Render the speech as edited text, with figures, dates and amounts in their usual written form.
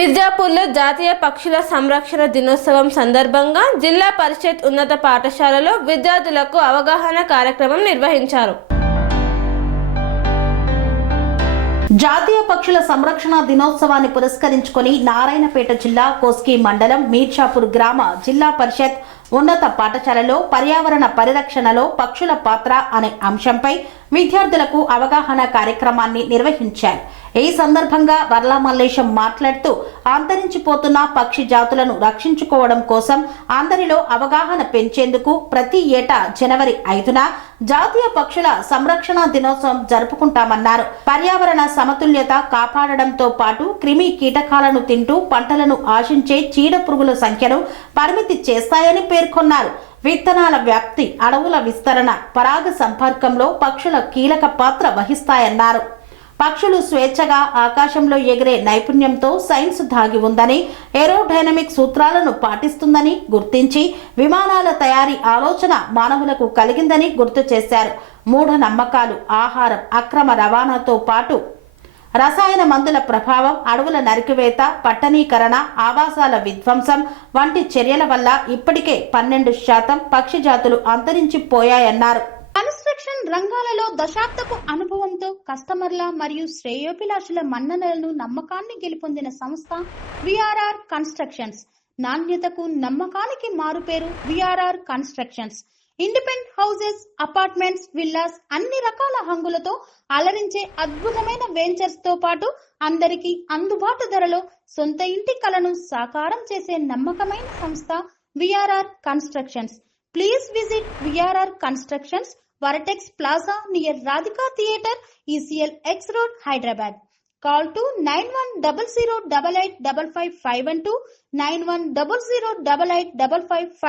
మిర్జాపూర్లో జాతీయ పక్షుల సంరక్షణ దినోత్సవం సందర్భంగా జిల్లా పరిషత్ ఉన్నత పాఠశాలలో విద్యార్థులకు అవగాహన కార్యక్రమం నిర్వహించారు. జాతీయ పక్షుల సంరక్షణ దినోత్సవాన్ని పురస్కరించుకొని నారాయణపేట జిల్లా కోస్గి మండలం మీర్జాపూర్ గ్రామ జిల్లా పరిషత్ ఉన్నత పాఠశాలలో పర్యావరణ పరిరక్షణలో పక్షుల పాత్ర అనే అంశంపై విద్యార్థులకు అవగాహన కార్యక్రమాన్ని నిర్వహించారు. ఈ సందర్భంగా వర్ల మల్లేశం మాట్లాడుతూ అంతరించిపోతున్న పక్షి జాతులను రక్షించుకోవడం కోసం అందరిలో అవగాహన పెంచేందుకు ప్రతి ఏటా జనవరి 5న జాతీయ పక్షుల సంరక్షణ దినోత్సవం జరుపుకుంటామన్నారు. పర్యావరణ సమతుల్యత కాపాడడంతో పాటు క్రిమి కీటకాలను తింటూ పంటలను ఆశించే చీడ పురుగుల సంఖ్యను పరిమితి చేస్తాయని పేర్కొన్నారు. విత్తనాల వ్యాప్తి, అడవుల విస్తరణ, పరాగ సంపర్కంలో పక్షుల కీలక పాత్ర వహిస్తాయన్నారు. పక్షులు స్వేచ్ఛగా ఆకాశంలో ఎగిరే నైపుణ్యంతో సైన్స్ దాగి ఉందని, ఏరోడైనమిక్ సూత్రాలను పాటిస్తుందని గుర్తించి విమానాల తయారీ ఆలోచన మానవులకు కలిగిందని గుర్తు చేశారు. మూఢనమ్మకాలు, ఆహారం, అక్రమ రవాణాతో పాటు రసాయన మందుల ప్రభావం, అడవుల నరికివేత, పట్టణీకరణ, ఆవాసాల విధ్వంసం వంటి చర్యల వల్ల ఇప్పటికే 12% పక్షి జాతులు అంతరించిపోయాయన్నారు. కన్స్ట్రక్షన్ రంగాలలో దశాబ్దపు అనుభవంతో కస్టమర్ల మరియు శ్రేయోభిలాషుల మన్ననలను, నమ్మకాన్ని గెలుపొందిన సంస్థ విఆర్ఆర్ కన్స్ట్రక్షన్స్. నాణ్యతకు, నమ్మకానికి మారుపేరు VRR constructions. Independent houses, apartments, villas అన్ని రకాల హంగులతో అలరించే అద్భుతమైన వెంచర్స్ తో పాటు అందరికీ అందుబాటు ధరలో సొంత ఇంటి కలను సాకారం చేసే నమ్మకమైన సంస్థ VRR constructions. Please visit VRR constructions, వరటెక్స్ plaza near Radhika theatre, ECL X Road, Hyderabad. Call to 910088555512, 9100885555.